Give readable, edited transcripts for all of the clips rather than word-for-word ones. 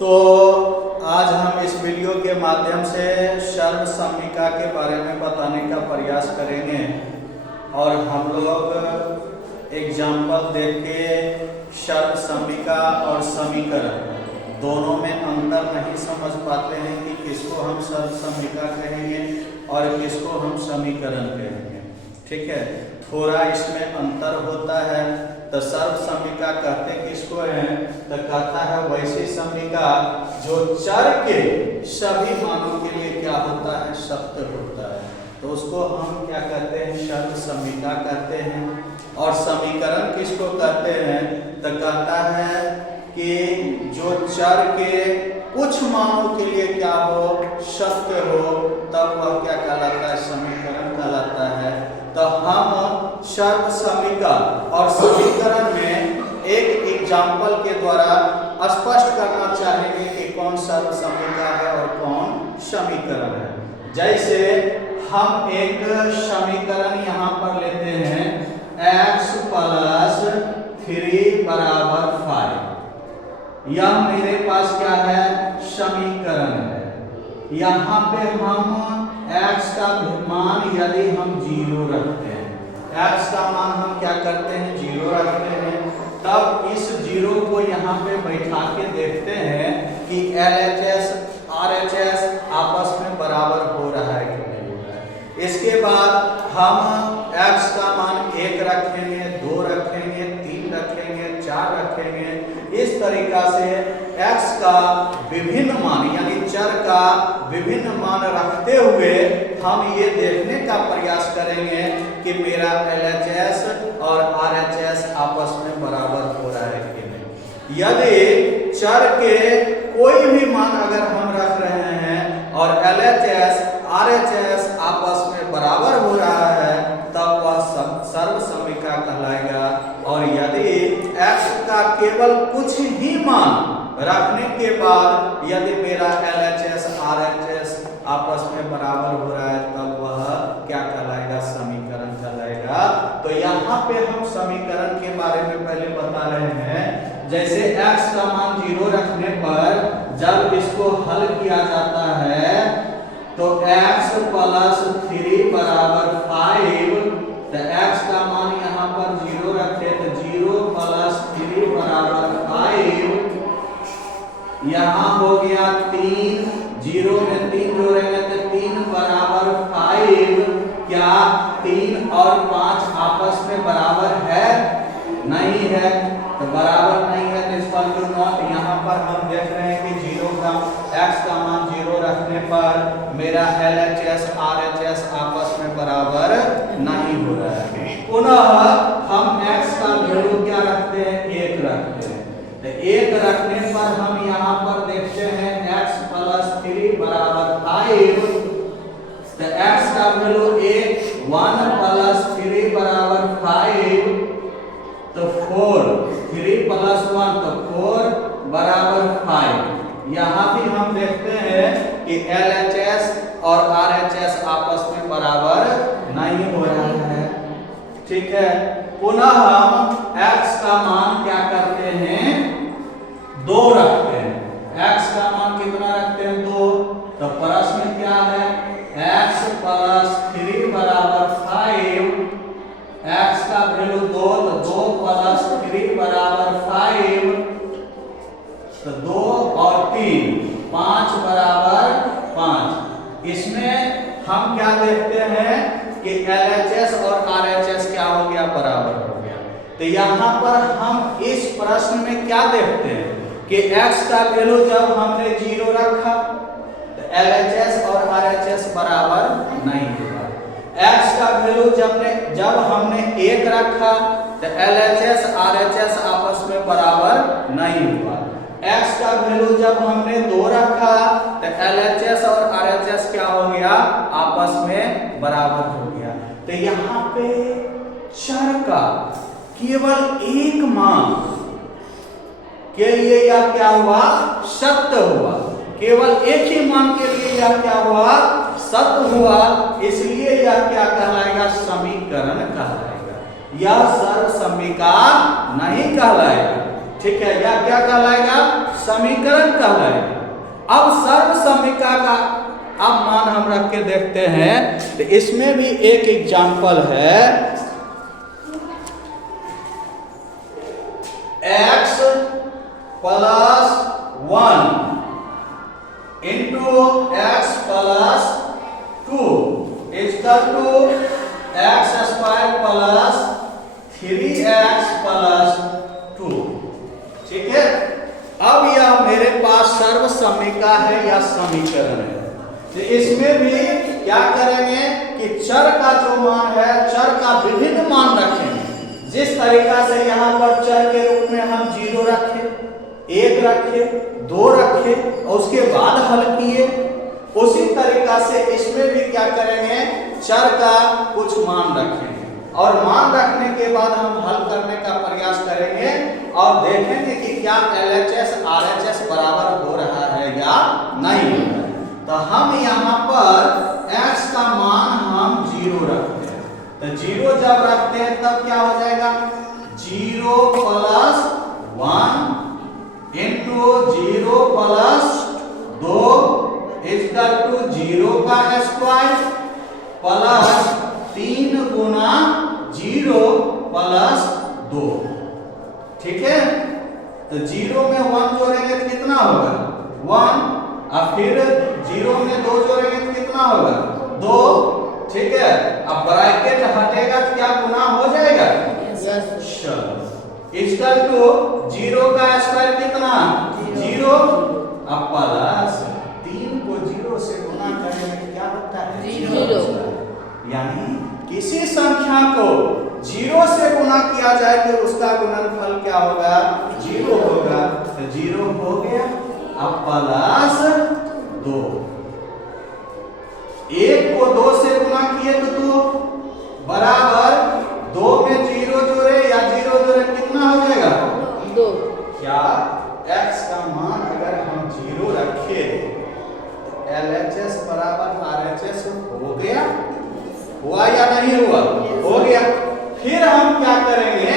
तो आज हम इस वीडियो के माध्यम से सर्वसम्मिका के बारे में बताने का प्रयास करेंगे और हम लोग एग्जाम्पल देख के सर्वसम्मिका और समीकरण दोनों में अंतर नहीं समझ पाते हैं कि किसको हम सर्वसम्मिका कहेंगे और किसको हम समीकरण कहेंगे। ठीक है, थोड़ा इसमें अंतर होता है। तो सर्वसम्मिका कहते किसको हैं? तो कहता है वैसी सम्मिका जो चर के सभी मानों के लिए क्या होता है? सत्य होता है। तो उसको हम क्या कहते हैं? सर्वसम्मिका कहते हैं। और समीकरण किसको कहते हैं? तो कहता है कि जो चर के कुछ मानों के लिए क्या हो? सत्य हो, तब वह क्या कहलाता है? समीकरण कहलाता है। तो हम सर्वसम्मिका और समीकरण में एक एग्जाम्पल के द्वारा स्पष्ट करना चाहेंगे कि कौन सर्वसम्मिका है और कौन समीकरण है। जैसे हम एक समीकरण यहाँ पर लेते हैं, x + 3 = 5। यह मेरे पास क्या है? समीकरण है। यहाँ पे हम x का मान यदि हम 0 रखते हैं, x का मान हम क्या करते हैं? 0 रखते हैं। तब इस 0 को यहाँ पे बैठा के देखते हैं कि LHS RHS आपस में बराबर हो रहा है कि नहीं हो रहा है। इसके बाद हम x का मान 1 रखेंगे, 2 रखेंगे, 3 रखेंगे, 4 रखेंगे। इस तरीका से x का विभिन्न मान यानी चर का विभिन्न मान रखते हुए हम ये देखने का प्रयास करेंगे कि मेरा LHS और RHS आपस में बराबर हो रहा है कि नहीं। यदि चर के कोई भी मान अगर हम रख रहे हैं और LHS RHS आपस में बराबर हो रहा है, तब वह सर्वसम्मिका कहलाएगा। और यदि x का केवल कुछ ही मान रखने के बाद यदि मेरा LHS RHS आपस में बराबर हो रहा है, तब वह क्या कहलाएगा? समीकरण कहलाएगा। तो यहाँ पे हम समीकरण के बारे में पहले बता रहे हैं। जैसे x का मान 0 रखने पर जब इसको हल किया जाता है तो x + 3 = 5। तो x का मान यहाँ पर 0 रखे तो 0 + 3 = 5। यहाँ हो गया 3, 0 में 3 जोड़ेंगे तो 3 = 5। क्या 3 और 5 आपस में बराबर है? नहीं है। तो बराबर नहीं है तो इसका नॉट। यहाँ पर हम देख रहे हैं कि 0 का x का मान 0 रखने पर मेरा LHS RHS आपस में बराबर नहीं हो रहा है। पुनः हम x का वैल्यू क्या रखते हैं? 1 रखते हैं। तो 1 रखने पर हम यहाँ पर देखते हैं x + 3 = 5। तो x का वैल्यू 1 + 3 = 5। तो 4 3 + 1 तो 4 = 5। यहाँ भी हम देखते हैं कि LHS और RHS आपस में बराबर नहीं हो रहा है। ठीक है, पुनः हम x का मान क्या करते हैं? 2 रखते हैं। x का मान कितना रखते हैं? 2। तो प्रश्न क्या है? x + 3 = 5। x का वैल्यू 2 तो 2 + 3 = 5। तो 2 और 3 5 = 5। इसमें हम क्या देखते हैं कि LHS और RHS क्या हो गया? बराबर हो गया। तो यहाँ पर हम इस प्रश्न में क्या देखते हैं कि x का वैल्यू जब हमने 0 रखा तो LHS और RHS बराबर नहीं हुआ। x का वैल्यू जब हमने 1 रखा तो LHS RHS आपस में बराबर नहीं हुआ। x का वैल्यू जब हमने 2 रखा तो LHS और RHS क्या हो गया? आपस में बराबर हो गया। तो यहाँ पे चर का केवल एक मान के लिए यह क्या हुआ? सत्य हुआ। केवल एक ही मान के लिए यह क्या हुआ? सत्य हुआ। इसलिए यह क्या कहलाएगा? समीकरण कहलाएगा। यह सर्वसम्मिका नहीं कहलाएगा। ठीक है, यह क्या कहलाएगा? समीकरण कहलाएगा। अब सर्व समीका का अब मान हम रख के देखते हैं, तो इसमें भी एक एग्जाम्पल है। x प्लस 1 into x plus 2 equal to x square plus 3x plus 2। ठीक है, अब यह मेरे पास सर्व समीका है या समीकरण है। तो इसमें भी क्या करेंगे कि चर का जो मान है, चर का विभिन्न मान रखेंगे। जिस तरीका से यहाँ पर चर के रूप में हम 0 रखे, 1 रखे, 2 रखे और उसके बाद हल किए, उसी तरीका से इसमें भी क्या करेंगे, चर का कुछ मान रखेंगे और मान रखने के बाद हम हल करने का प्रयास करेंगे और देखेंगे कि क्या LHS RHS बराबर हो रहा है या नहीं हो रहा है। तो हम यहाँ पर x का मान हम 0 रखते हैं। तो 0 जब रखते हैं तब क्या हो जाएगा, 0 plus 1 into 0 plus 2 equal to 0 का स्क्वायर प्लस 3 गुना 0 प्लस 2। ठीक है, तो 0 में 1 जोड़ेंगे तो कितना होगा, 1, और फिर 0 में 2 जोड़ेंगे तो कितना होगा, 2। ठीक है, अब ब्रैकेट हटेगा तो क्या गुना हो जाएगा, इक्वल टू 0 का स्क्वायर कितना, 0, अब प्लस 3 को 0 से गुना करेंगे तो क्या होता है, 0। यानी किसी संख्या को 0 से गुना किया जाए तो उसका गुणनफल क्या होगा, 0 होगा। तो 0 हो गया, अब प्लस 2, 1 को 2 से गुना किए तो 2 बराबर 2 में 0 जोड़े या 0 जोड़े कितना हो जाएगा, 2। क्या x का मान अगर हम 0 रखे तो LHS बराबर RHS हो गया, हुआ या नहीं हुआ, हो गया। फिर हम क्या करेंगे,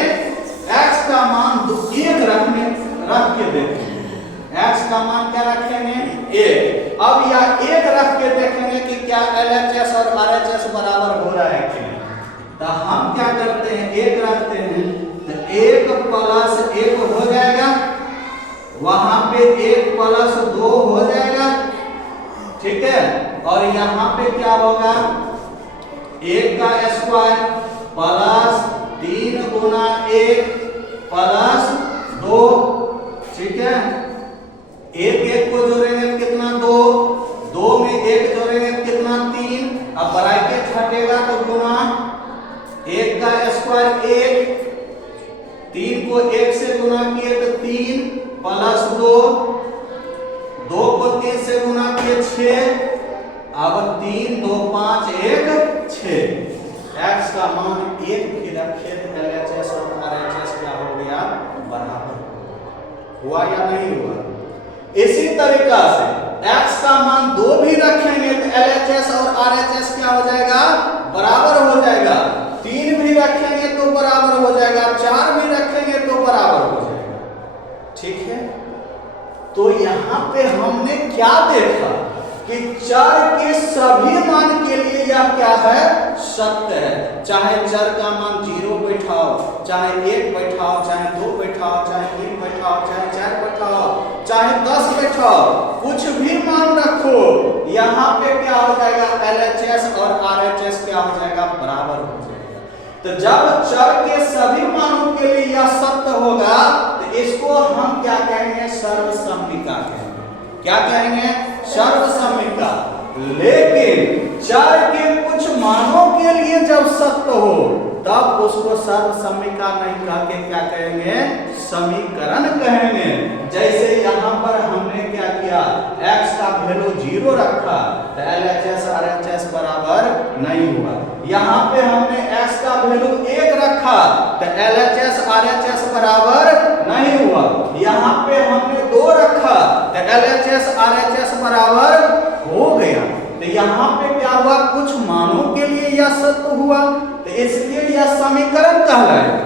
x का मान 1 रख के देखेंगे। x का मान क्या रखेंगे, 1। अब यह 1 रख के देखेंगे कि क्या LHS और RHS बराबर हो रहा है कि नहीं। तो हम क्या करते हैं, 1 रखते हैं तो 1 प्लस 1 हो जाएगा, वहां पे 1 प्लस 2 हो जाएगा। ठीक है, और यहाँ पे क्या होगा, 1 का स्क्वायर प्लस 3 गुना 1 प्लस 2। ठीक है, 1 को जोड़ेंगे कितना, 2 में 1 जोड़ेंगे कितना, 3। अब ब्रैकेट हटेगा तो गुना 1 का स्क्वायर 1, 3 को 1 से गुना किए तो 3 प्लस 2 को 3 से गुना किए 6। अब 3, 2, 5, 1, 6। x का मान 1 भी रखे तो LHS और RHS क्या हो गया, बराबर हुआ या नहीं हुआ। इसी तरीका से x का मान 2 भी रखेंगे तो LHS और RHS क्या हो जाएगा, बराबर हो जाएगा। 3 भी रखेंगे तो बराबर हो जाएगा, 4 भी रखेंगे तो बराबर हो जाएगा। ठीक है, तो यहाँ पे हमने क्या देखा कि चर के सभी मान के लिए यह क्या है, सत्य है। चाहे चर का मान 0 बैठाओ, चाहे 1 बैठाओ, चाहे 2 बैठाओ, चाहे 3 बैठाओ, चाहे 4 बैठाओ, चाहे 10 बैठाओ, कुछ भी मान रखो, यहाँ पे क्या हो जाएगा, LHS और RHS क्या हो जाएगा, बराबर हो जाएगा। तो जब चर के सभी मानों के लिए यह सत्य होगा तो इसको हम क्या कहेंगे, सर्वसम्मिका कहेंगे। क्या कहेंगे, सर्वसम्मिका। लेकिन चर के कुछ मानों के लिए जब सत्य हो तब उसको सर्वसम्मिका नहीं कह के क्या कहेंगे, समीकरण कहेंगे। जैसे यहाँ पर हमने क्या किया, x का वैल्यू 0 रखा तो LHS RHS बराबर नहीं हुआ। यहाँ पे हमने x का वैल्यू 1 रखा तो LHS RHS बराबर नहीं हुआ। यहाँ पे हमने 2 रखा तो LHS RHS बराबर हो गया। तो यहाँ पे क्या हुआ, कुछ मानों के लिए यह सत्य हुआ तो इसलिए यह समीकरण कहलाएगा।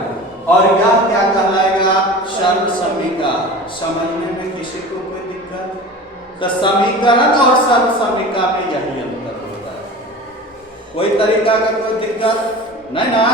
और यह क्या कहलाएगा? सर्वसम्मिका। समझने में किसी को कोई दिक्कत? तो समीकरण और सर्वसम्मिका में यही अंतर होता है। कोई तरीका का कोई दिक्कत नहीं ना?